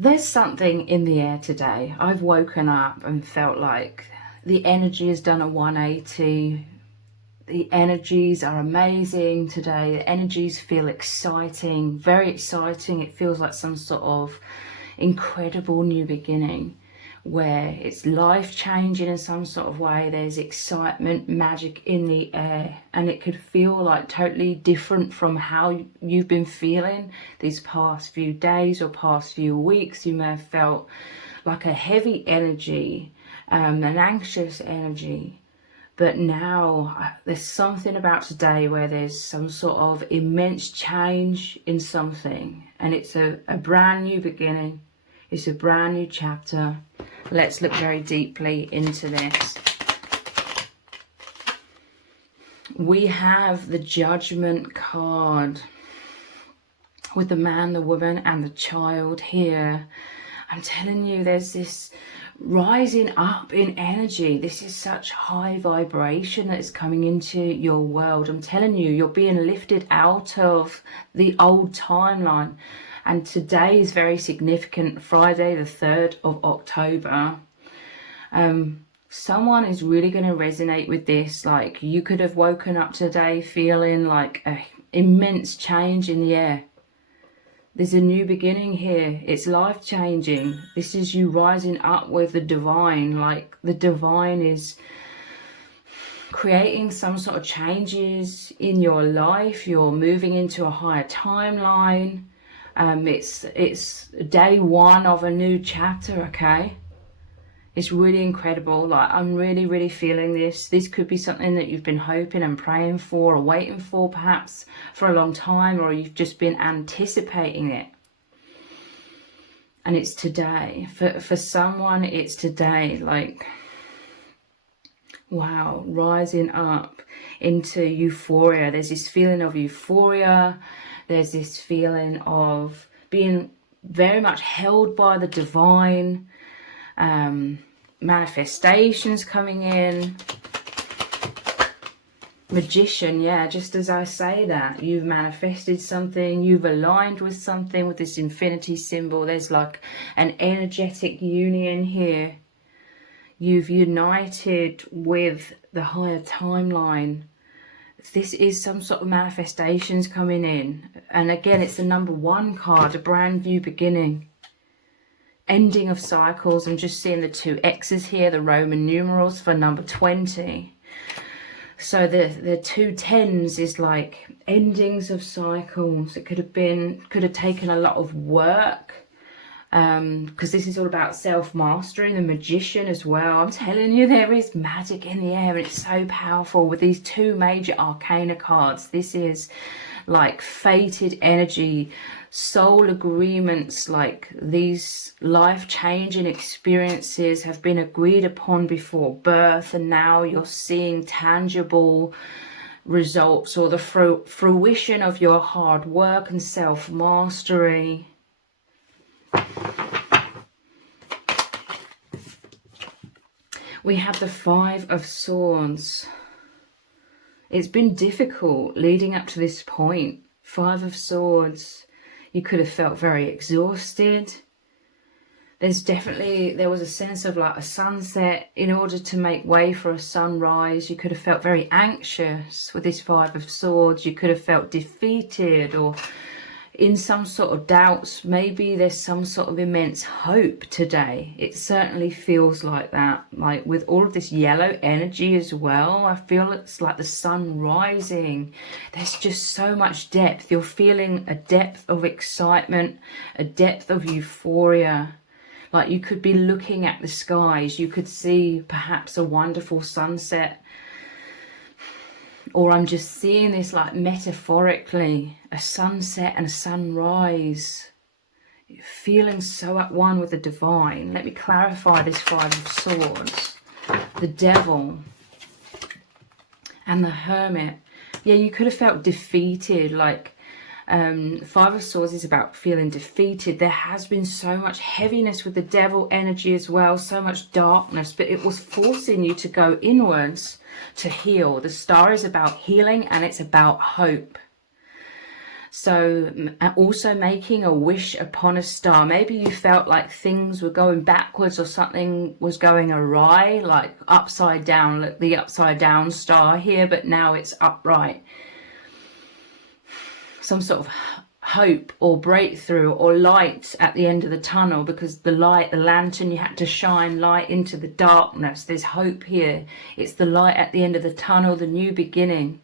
There's something in the air today. I've woken up and felt like the energy has done a 180. The energies are amazing today. The energies feel exciting, very exciting. It feels like some sort of incredible new beginning where it's life changing in some sort of way. There's excitement, magic in the air, and it could feel like totally different from how you've been feeling these past few days or past few weeks. You may have felt like a heavy energy, an anxious energy. But now there's something about today where there's some sort of immense change in something, and it's a brand new beginning. It's a brand new chapter. Let's look very deeply into this. We have the Judgment card with the man, the woman, and the child here. I'm telling you, there's this rising up in energy. This is such high vibration that is coming into your world. I'm telling you, you're being lifted out of the old timeline. And today is very significant, Friday the 3rd of October. Someone is really going to resonate with this. Like, you could have woken up today feeling like an immense change in the air. There's a new beginning here. It's life-changing. This is you rising up with the divine. Like, the divine is creating some sort of changes in your life. You're moving into a higher timeline. It's day one of a new chapter, okay? It's really incredible. Like, I'm really feeling this. This could be something that you've been hoping and praying for or waiting for perhaps for a long time, or you've just been anticipating it. And it's today. For someone, it's today. Like, wow, rising up into euphoria. There's this feeling of euphoria. There's this feeling of being very much held by the divine. Manifestations coming in. Magician, yeah, just as I say that, you've manifested something, you've aligned with something with this infinity symbol. There's like an energetic union here. You've united with the higher timeline. This is some sort of manifestations coming in. And again, it's the number 1 card, a brand new beginning. Ending of cycles. I'm just seeing the 2 X's here, the Roman numerals for number 20. So the 2 10s is like endings of cycles. It could have taken a lot of work. Because this is all about self-mastery, the magician as well. I'm telling you, there is magic in the air, and it's so powerful with these 2 major arcana cards. This is like fated energy, soul agreements, like these life-changing experiences have been agreed upon before birth, and now you're seeing tangible results, or the fruition of your hard work and self-mastery. We have the 5 of Swords. It's been difficult leading up to this point. 5 of Swords. You could have felt very exhausted. There was a sense of like a sunset in order to make way for a sunrise. You could have felt very anxious with this 5 of Swords. You could have felt defeated or in some sort of doubts. Maybe there's some sort of immense hope today. It certainly feels like that. Like with all of this yellow energy as well, I feel it's like the sun rising. There's just so much depth. You're feeling a depth of excitement, a depth of euphoria. Like you could be looking at the skies. You could see perhaps a wonderful sunset. Or I'm just seeing this like metaphorically, a sunset and a sunrise. Feeling so at one with the divine. Let me clarify this 5 of Swords. The Devil and the Hermit. Yeah, you could have felt defeated. Like 5 of Swords is about feeling defeated. There has been so much heaviness with the Devil energy as well. So much darkness. But it was forcing you to go inwards to heal. The Star is about healing and it's about hope. So also making a wish upon a star. Maybe you felt like things were going backwards or something was going awry, like upside down, look, the upside down star here, but now it's upright. Some sort of hope or breakthrough or light at the end of the tunnel, because the light, the lantern, you had to shine light into the darkness. There's hope here. It's the light at the end of the tunnel, the new beginning.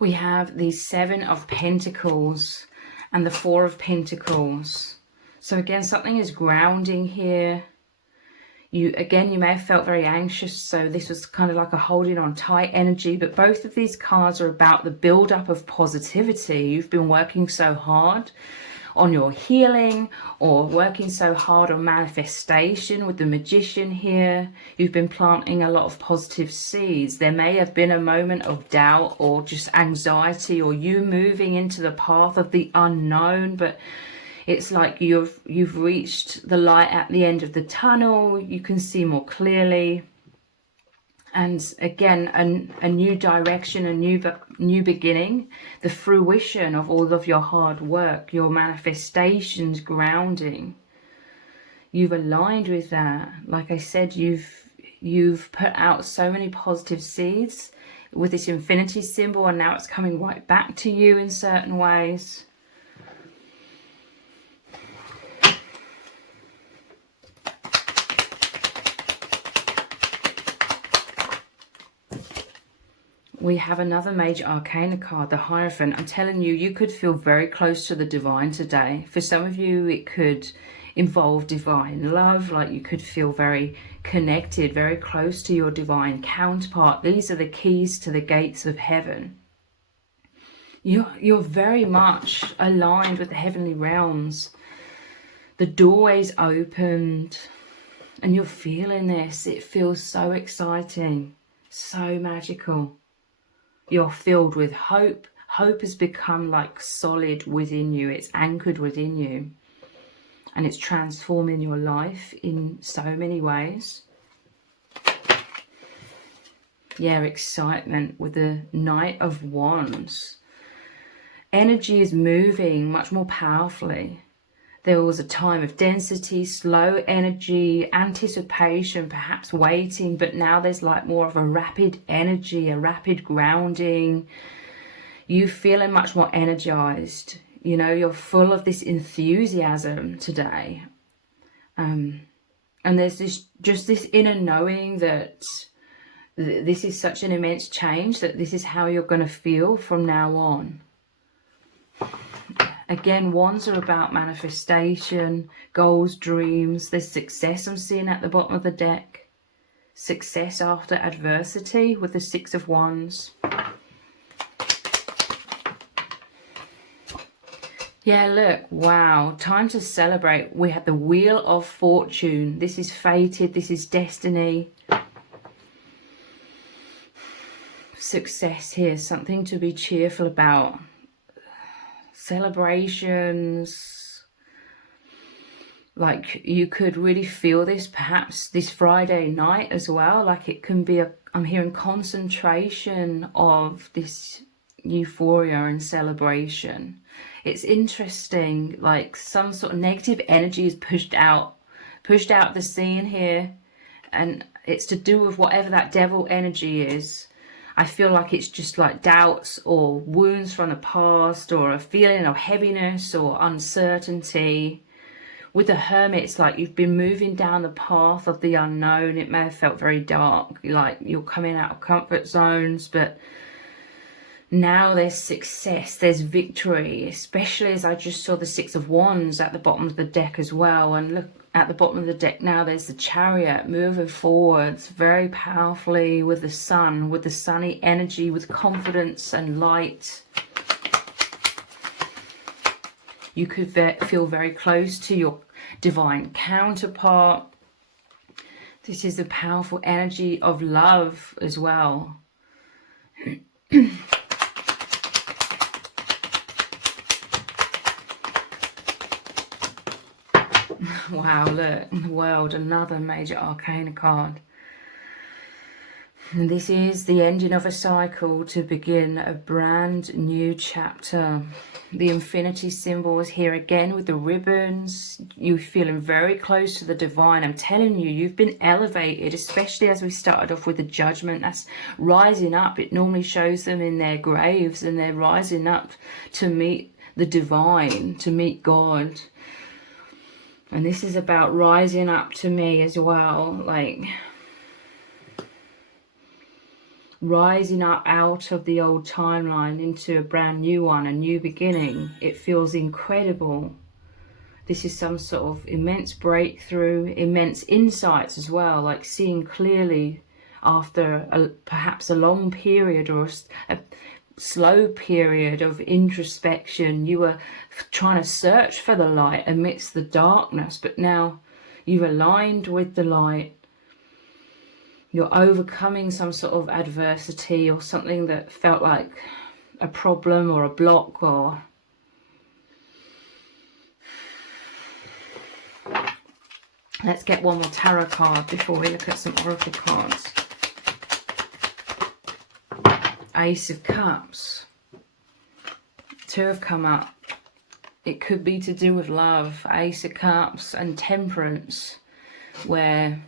We have the Seven of Pentacles and the Four of Pentacles. So again, something is grounding here. You may have felt very anxious, so this was kind of like a holding on tight energy, but both of these cards are about the build-up of positivity. You've been working so hard on your healing, or working so hard on manifestation with the Magician here. You've been planting a lot of positive seeds. There may have been a moment of doubt or just anxiety, or you moving into the path of the unknown, but it's like you've reached the light at the end of the tunnel. You can see more clearly. And again, a new direction, a new beginning, the fruition of all of your hard work, your manifestations, grounding. You've aligned with that. Like I said, you've put out so many positive seeds with this infinity symbol, and now it's coming right back to you in certain ways. We have another major arcana card, the Hierophant. I'm telling you, you could feel very close to the divine today. For some of you, it could involve divine love, like you could feel very connected, very close to your divine counterpart. These are the keys to the gates of heaven. You're very much aligned with the heavenly realms. The doorway's opened, and you're feeling this. It feels so exciting, so magical. You're filled with hope. Hope has become like solid within you. It's anchored within you. And it's transforming your life in so many ways. Yeah, excitement with the Knight of Wands. Energy is moving much more powerfully. There was a time of density, slow energy, anticipation, perhaps waiting, but now there's like more of a rapid energy, a rapid grounding. You feeling much more energized. You know, you're full of this enthusiasm today. And there's just this inner knowing that this is such an immense change, that this is how you're going to feel from now on. Again, wands are about manifestation, goals, dreams. There's success I'm seeing at the bottom of the deck. Success after adversity with the Six of Wands. Yeah, look, wow, time to celebrate. We had the Wheel of Fortune. This is fated, this is destiny. Success here, something to be cheerful about. Celebrations, like you could really feel this perhaps this Friday night as well. Like it can be I'm hearing concentration of this euphoria and celebration. It's interesting, like some sort of negative energy is pushed out the scene here, and it's to do with whatever that devil energy is. I feel like it's just like doubts or wounds from the past, or a feeling of heaviness or uncertainty. With the Hermit, it's like you've been moving down the path of the unknown. It may have felt very dark, like you're coming out of comfort zones, but now there's success, there's victory, especially as I just saw the Six of Wands at the bottom of the deck as well. And look, at the bottom of the deck now, there's the Chariot moving forwards very powerfully with the sun, with the sunny energy, with confidence and light. You could feel very close to your divine counterpart. This is the powerful energy of love as well. Wow, look, the World, another major arcana card. And this is the ending of a cycle to begin a brand new chapter. The infinity symbol is here again with the ribbons. You're feeling very close to the divine. I'm telling you, you've been elevated, especially as we started off with the judgment. That's rising up. It normally shows them in their graves, and they're rising up to meet the divine, to meet God. And this is about rising up to me as well, like rising up out of the old timeline into a brand new one, a new beginning. It feels incredible. This is some sort of immense breakthrough, immense insights as well, like seeing clearly after perhaps a long period or a slow period of introspection. You were trying to search for the light amidst the darkness, but now you've aligned with the light. You're overcoming some sort of adversity or something that felt like a problem or a block. Or let's get one more tarot card before we look at some oracle cards. Ace of Cups. Two have come up. It could be to do with love. Ace of Cups and Temperance, where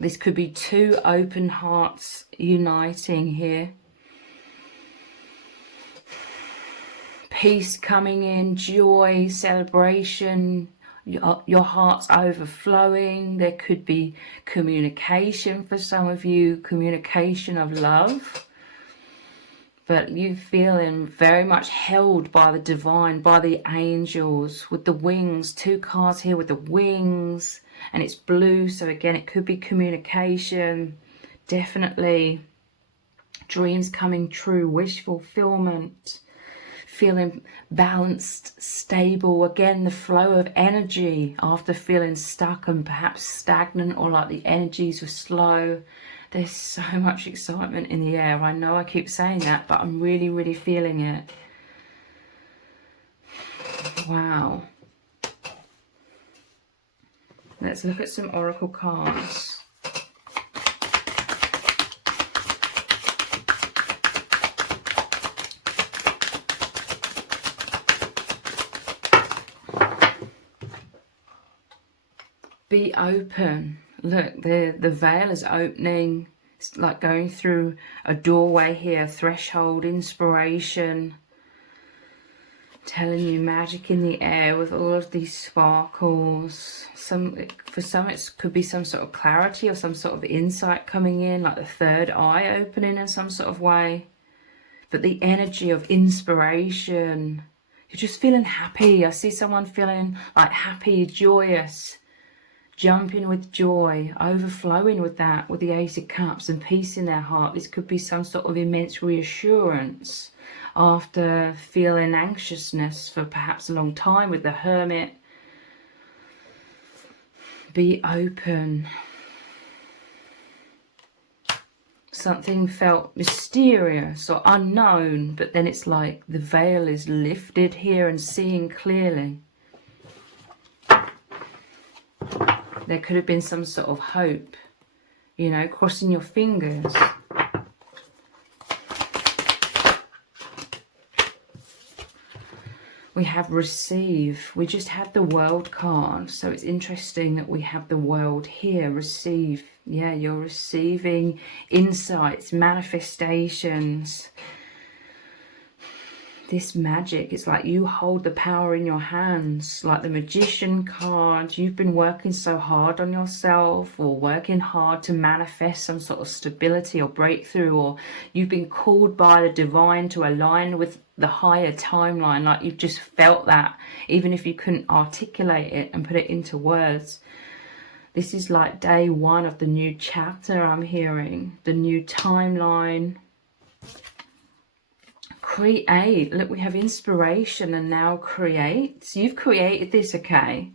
this could be two open hearts uniting here. Peace coming in, joy, celebration, your heart's overflowing. There could be communication for some of you, communication of love. But you feeling very much held by the divine, by the angels, with the wings. Two cards here with the wings, and it's blue, so again it could be communication. Definitely dreams coming true, wish fulfillment, feeling balanced, stable. Again, the flow of energy after feeling stuck and perhaps stagnant, or like the energies were slow. There's so much excitement in the air. I know I keep saying that, but I'm really, really feeling it. Wow. Let's look at some oracle cards. Be open. Look, the veil is opening. It's like going through a doorway here, threshold, inspiration. Telling you magic in the air with all of these sparkles. For some it could be some sort of clarity or some sort of insight coming in, like the third eye opening in some sort of way. But the energy of inspiration. You're just feeling happy. I see someone feeling like happy, joyous, jumping with joy, overflowing with that, with the Ace of Cups, and peace in their heart. This could be some sort of immense reassurance after feeling anxiousness for perhaps a long time with the Hermit. Be open. Something felt mysterious or unknown, but then it's like the veil is lifted here and seeing clearly. There could have been some sort of hope, you know, crossing your fingers. We have receive. We just had the World card, so it's interesting that we have the World here. Receive. Yeah, you're receiving insights, manifestations. This magic, it's like you hold the power in your hands, like the Magician card. You've been working so hard on yourself, or working hard to manifest some sort of stability or breakthrough, or you've been called by the divine to align with the higher timeline, like you've just felt that, even if you couldn't articulate it and put it into words. This is like day one of the new chapter I'm hearing, the new timeline. Create. Look, we have inspiration and now create. So you've created this, okay?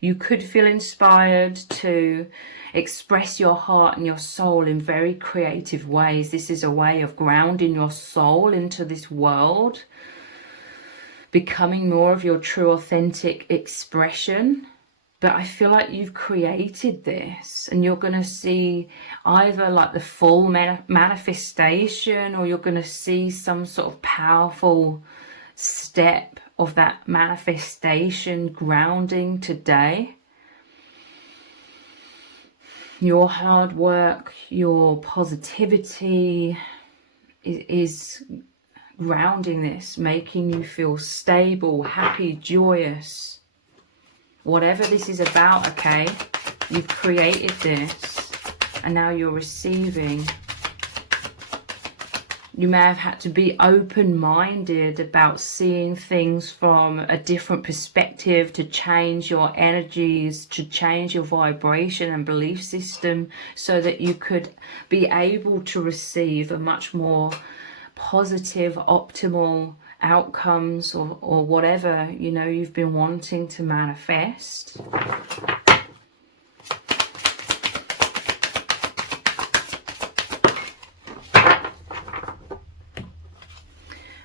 You could feel inspired to express your heart and your soul in very creative ways. This is a way of grounding your soul into this world, becoming more of your true authentic expression. But I feel like you've created this, and you're going to see either like the full manifestation, or you're going to see some sort of powerful step of that manifestation grounding today. Your hard work, your positivity is grounding this, making you feel stable, happy, joyous. Whatever this is about, okay, you've created this, and now you're receiving. You may have had to be open-minded about seeing things from a different perspective, to change your energies, to change your vibration and belief system, so that you could be able to receive a much more positive, optimal outcomes, or whatever, you know, you've been wanting to manifest.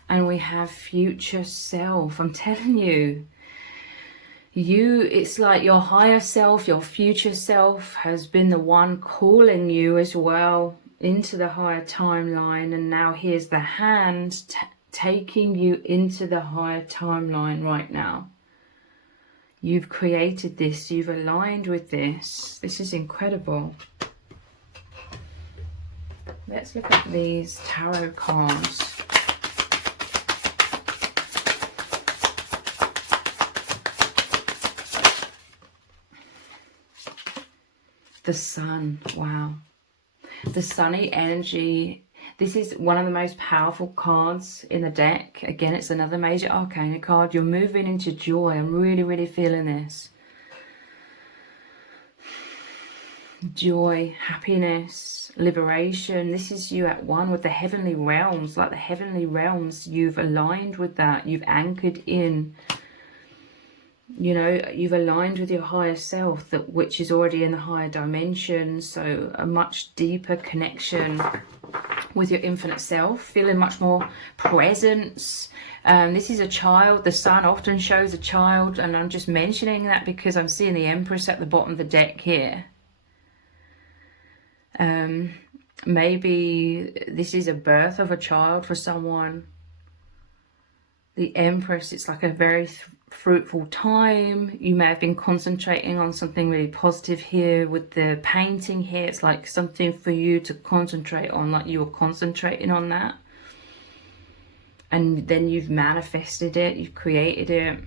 And we have future self. I'm telling you, it's like your higher self, your future self has been the one calling you as well into the higher timeline. And now here's the hand taking you into the higher timeline right now. You've created this, you've aligned with this. This is incredible. Let's look at these tarot cards. The sun, wow. The sunny energy. This is one of the most powerful cards in the deck. Again, it's another major arcana card. You're moving into joy. I'm really, really feeling this. Joy, happiness, liberation. This is you at one with the heavenly realms. Like the heavenly realms, you've aligned with that. You've anchored in. You know, you've aligned with your higher self, which is already in the higher dimension. So a much deeper connection with your infinite self, feeling much more presence. This is a child. The sun often shows a child, and I'm just mentioning that because I'm seeing the Empress at the bottom of the deck here. Maybe this is a birth of a child for someone. The Empress, it's like a very fruitful time. You may have been concentrating on something really positive here with the painting here. It's like something for you to concentrate on, like you were concentrating on that. And then you've manifested it, you've created it.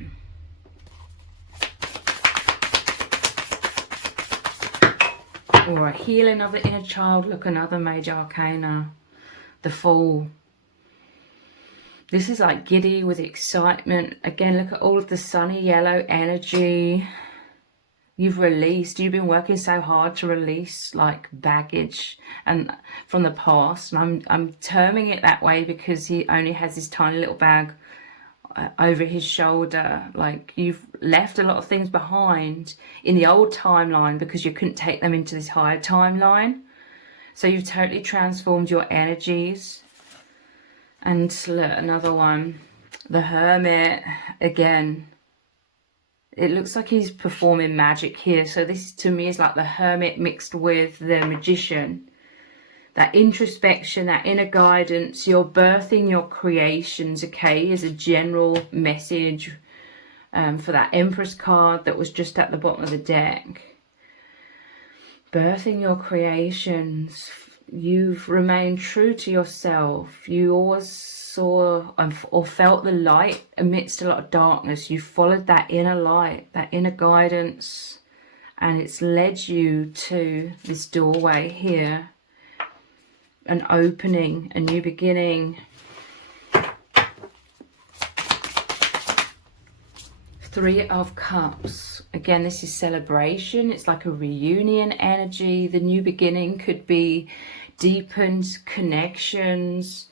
Or a healing of the inner child. Look, another major arcana. The Fool. This is like giddy with excitement. Again, look at all of the sunny yellow energy. You've released. You've been working so hard to release like baggage and from the past. And I'm terming it that way because he only has this tiny little bag over his shoulder. Like you've left a lot of things behind in the old timeline because you couldn't take them into this higher timeline. So you've totally transformed your energies. And look, another one, the Hermit. Again, it looks like he's performing magic here. So this to me is like the Hermit mixed with the Magician. That introspection, that inner guidance. You're birthing your creations, okay, is a general message for that Empress card that was just at the bottom of the deck. Birthing your creations. You've remained true to yourself. You always saw or felt the light amidst a lot of darkness. You followed that inner light, that inner guidance, and it's led you to this doorway here. An opening, a new beginning. Three of Cups. Again, this is celebration. It's like a reunion energy. The new beginning could be deepened connections.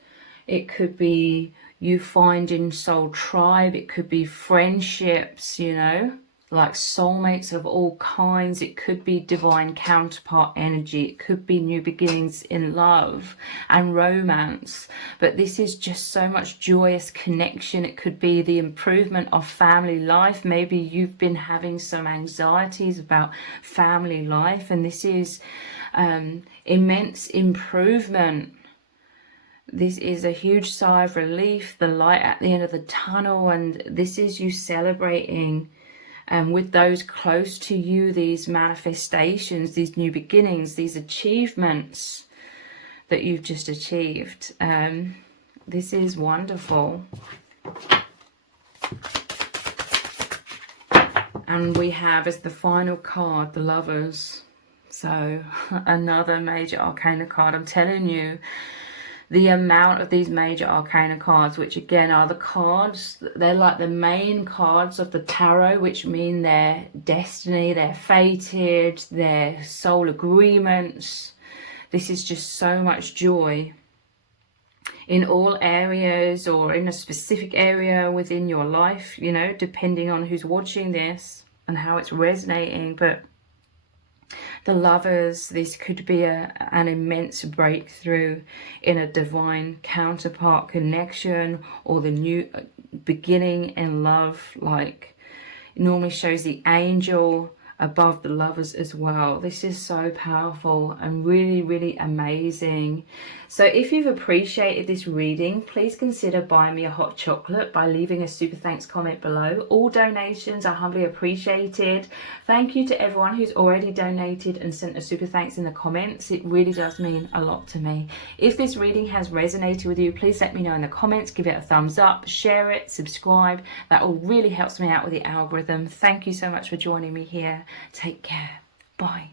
It could be you finding soul tribe. It could be friendships, you know, like soulmates of all kinds. It could be divine counterpart energy. It could be new beginnings in love and romance. But this is just so much joyous connection. It could be the improvement of family life. Maybe you've been having some anxieties about family life, and this is immense improvement. This is a huge sigh of relief, the light at the end of the tunnel, and this is you celebrating with those close to you, these manifestations, these new beginnings, these achievements that you've just achieved. This is wonderful. And we have as the final card, the Lovers. So another major arcana card. I'm telling you, the amount of these major arcana cards, which again are the cards, they're like the main cards of the tarot, which mean their destiny, they're fated, their soul agreements. This is just so much joy in all areas, or in a specific area within your life, you know, depending on who's watching this and how it's resonating. But the Lovers, this could be an immense breakthrough in a divine counterpart connection, or the new beginning in love. Like, it normally shows the angel above the Lovers as well. This is so powerful and really, really amazing. So if you've appreciated this reading, please consider buying me a hot chocolate by leaving a super thanks comment below. All donations are humbly appreciated. Thank you to everyone who's already donated and sent a super thanks in the comments. It really does mean a lot to me. If this reading has resonated with you, please let me know in the comments. Give it a thumbs up, share it, subscribe. That all really helps me out with the algorithm. Thank you so much for joining me here. Take care. Bye.